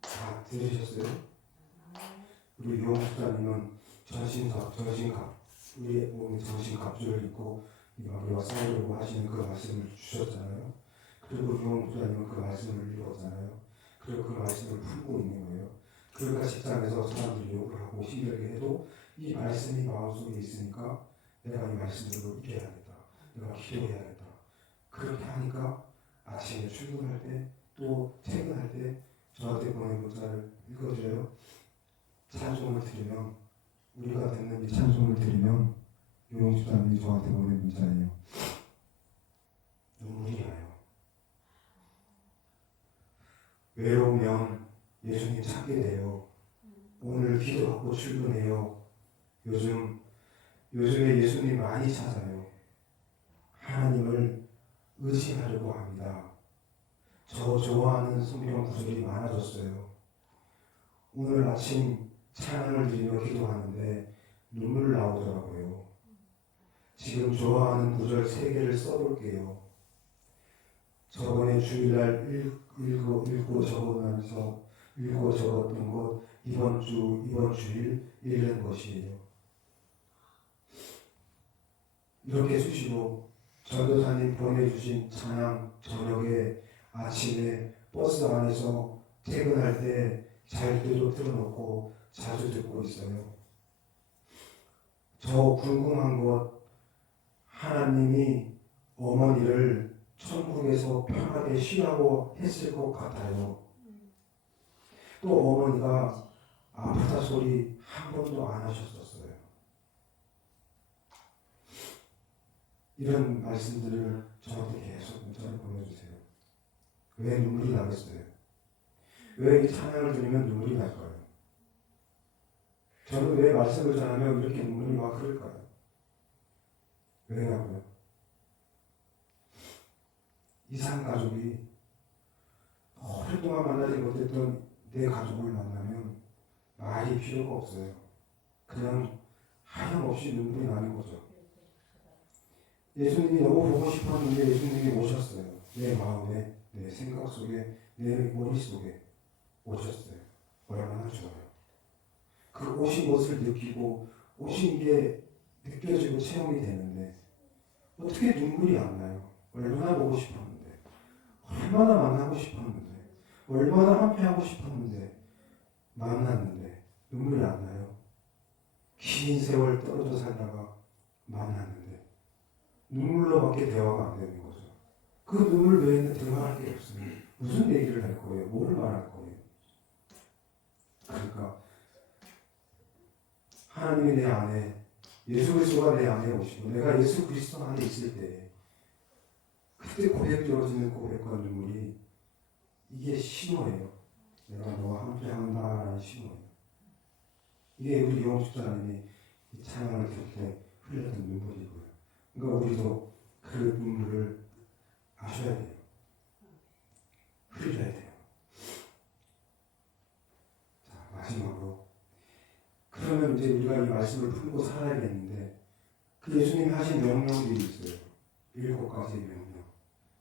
다 들으셨어요? 우리 용수자님은 전신갑, 우리의 몸에 전신갑주를 입고 이 마귀와 싸우려고 하시는 그 말씀을 주셨잖아요. 그리고 용수자님은 그 말씀을 읽었잖아요. 그리고 그 말씀을 풀고 있는 거예요. 그러니까 직장에서 사람들이 욕을 하고 힘들게 해도 이 말씀이 마음속에 있으니까 내가 이 말씀대로 이겨야겠다. 내가 기도해야겠다. 그렇게 하니까 아침에 출근할 때 또 퇴근할 때 저한테 보낸 문자를 읽어줘요. 찬송을 들으면 우리가 듣는 이 찬송을 들으면 유용수사님이 저한테 보낸 문자예요. 눈물이 나요. 외로우면 예수님 찾게 돼요. 오늘 기도하고 출근해요. 요즘에 예수님 많이 찾아요. 하나님을 의지하려고 합니다. 저 좋아하는 성경 구절이 많아졌어요. 오늘 아침 찬양을 드리며 기도하는데 눈물 나오더라고요. 지금 좋아하는 구절 3개를 써볼게요. 저번에 주일날 읽고 적었던 것 이번 주일 읽는 것이에요. 이렇게 수시로 전도사님 보내주신 찬양 저녁에 아침에 버스 안에서 퇴근할 때 잘 때도 틀어놓고 자주 듣고 있어요. 저 궁금한 것, 하나님이 어머니를 천국에서 편하게 쉬라고 했을 것 같아요. 또 어머니가 아프다 소리 한 번도 안 하셨었어요. 이런 말씀들을 저한테 계속 문자를 보내주세요. 왜 눈물이 나겠어요? 왜 이 찬양을 들으면 눈물이 날까요? 저는 왜 말씀을 전하면 이렇게 눈물이 막 흐를까요? 왜냐고요? 이상 가족이 오랫동안 만나지 못했던 내 가족을 만나면 말이 필요가 없어요. 그냥 하염없이 눈물이 나는 거죠. 예수님이 너무 보고 싶었는데 예수님이 오셨어요. 내 마음에, 내 생각 속에, 내 머릿속에 오셨어요. 얼마나 좋아요. 그 오신 것을 느끼고 오신 게 느껴지고 체험이 되는데 어떻게 눈물이 안 나요? 얼마나 보고 싶었는데, 얼마나 만나고 싶었는데, 얼마나 함께하고 싶었는데 만났는데 눈물이 안 나요? 긴 세월 떨어져 살다가 만났는데 눈물로밖에 대화가 안 되는 거죠. 그 눈물 외에는 대화할 게 없어요. 무슨 얘기를 할 거예요? 뭘 말할 거예요? 그러니까 하나님이 내 안에, 예수 그리스도가 내 안에 오시고 내가 예수 그리스도 안에 있을 때 그때 고백되어지는 고백과 눈물이 이게 신호예요. 내가 너와 함께 한다라는 신호예요. 이게 우리 영숙자님이 이 찬양을 들을 때 흘렸던 눈물이고요. 그러니까 우리도 그 눈물을 아셔야 돼요. 흘려야 돼요. 자, 마지막으로 그러면 이제 우리가 이 말씀을 풀고 살아야겠는데 그 예수님이 하신 명령들이 있어요. 7가지의 명령.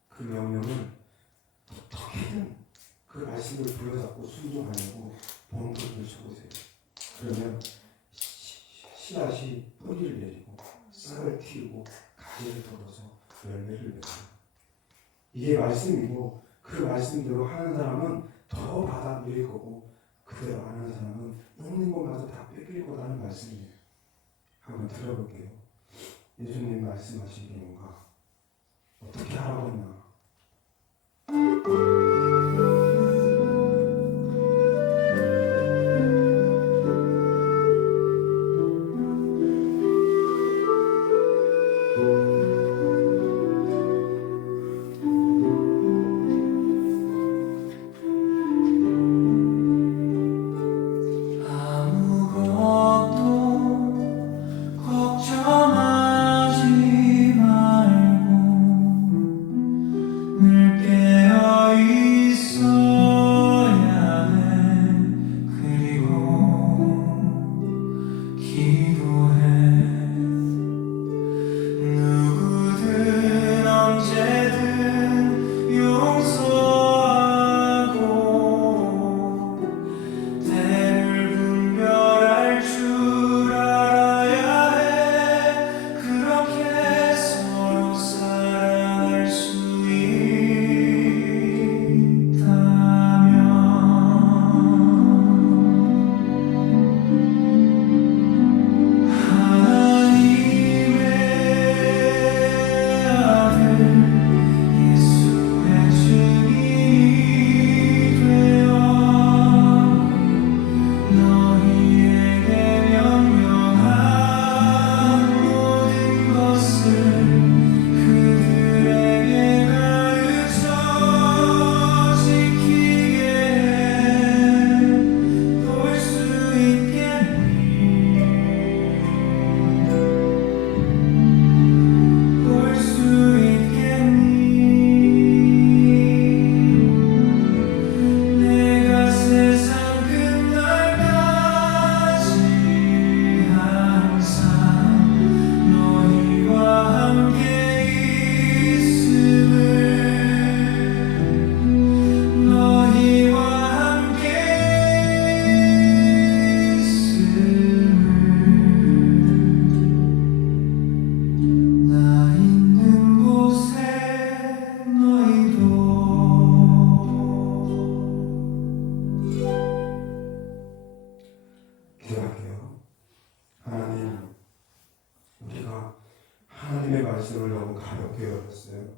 그 명령은 어떻게든 그 말씀을 부여잡고 순종하려고 몸부림을 쳐보세요. 그러면 씨앗이 뿌리를 내리고 싹을 틔우고 가지를 떨어서 열매를 맺어요. 이게 말씀이고 그 말씀대로 하는 사람은 더 받아들일 거고 그대로 안 하는 사람은 있는 것마저 다 뺏길 거라는 말씀이에요. 한번 들어볼게요. 예수님 말씀하신 게 뭔가 어떻게 하라고 했나? 기도할게요. 하나님, 우리가 하나님의 말씀을 너무 가볍게 여겼어요.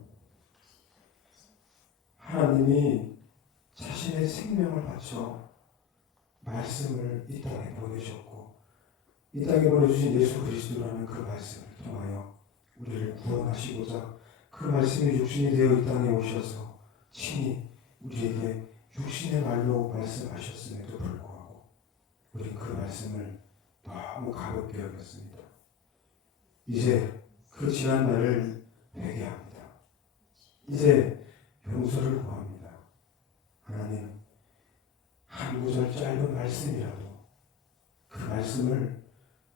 하나님이 자신의 생명을 바쳐 말씀을 이 땅에 보내셨고 이 땅에 보내주신 예수 그리스도라는 그 말씀을 통하여 우리를 구원하시고자 그 말씀이 육신이 되어 이 땅에 오셔서 친히 우리에게 육신의 말로 말씀하셨음에도 불구하고 우리는 그 말씀을 너무 가볍게 여겼습니다. 이제 그 지난 날을 회개합니다. 이제 용서를 구합니다. 하나님, 한 구절 짧은 말씀이라도 그 말씀을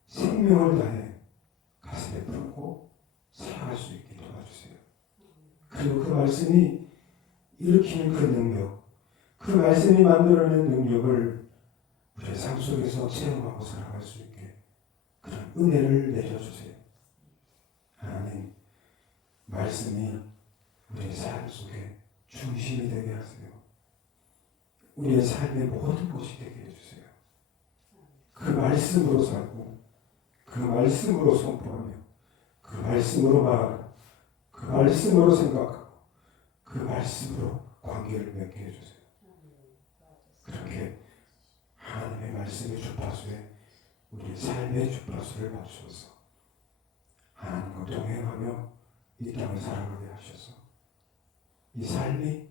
생명을 다해 가슴에 품고 살아갈 수 있게 도와주세요. 그리고 그 말씀이 일으키는 그 능력, 그 말씀이 만들어내는 능력을 우리의 삶 속에서 체험하고 살아갈 수 있게 그런 은혜를 내려주세요. 하나님, 말씀이 우리의 삶 속에 중심이 되게 하세요. 우리의 삶의 모든 것이 되게 해주세요. 그 말씀으로 살고 그 말씀으로 선포하며 그 말씀으로 말하고 그 말씀으로 생각하고 그 말씀으로 관계를 맺게 해주세요. 그렇게 하나님의 말씀의 주파수에 우리의 삶의 주파수를 맞추어서 하나님과 동행하며 이 땅을 살아가게 하셔서 이 삶이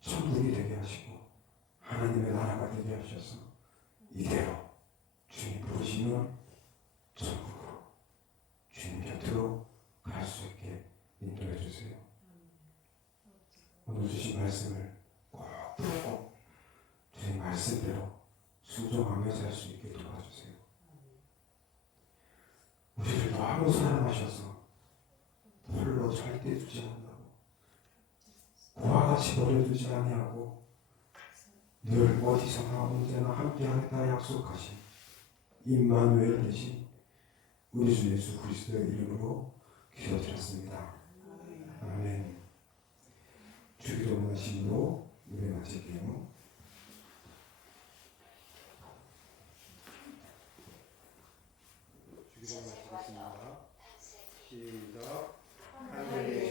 천국이 되게 하시고 하나님의 나라가 되게 하셔서 이대로 주님 부르시면 천국으로 주님 곁으로 갈 수 있게 인도해 주세요. 오늘 주신 말씀을 꼭 듣고 주님 말씀대로 순종하며 살 수 있게 도와주세요. 우리를 너무 사랑하셔서 홀로 절대 두지 않는다고, 고와 같이 버려두지 아니하고 늘 어디서나 언제나 함께하겠다 약속하신 임마누엘 되신 우리 주 예수 그리스도의 이름으로 기도드렸습니다. 아멘. 주기도 원하심으로 예배 마칠게요. 주기도 마치겠습니다. 시작. 하늘에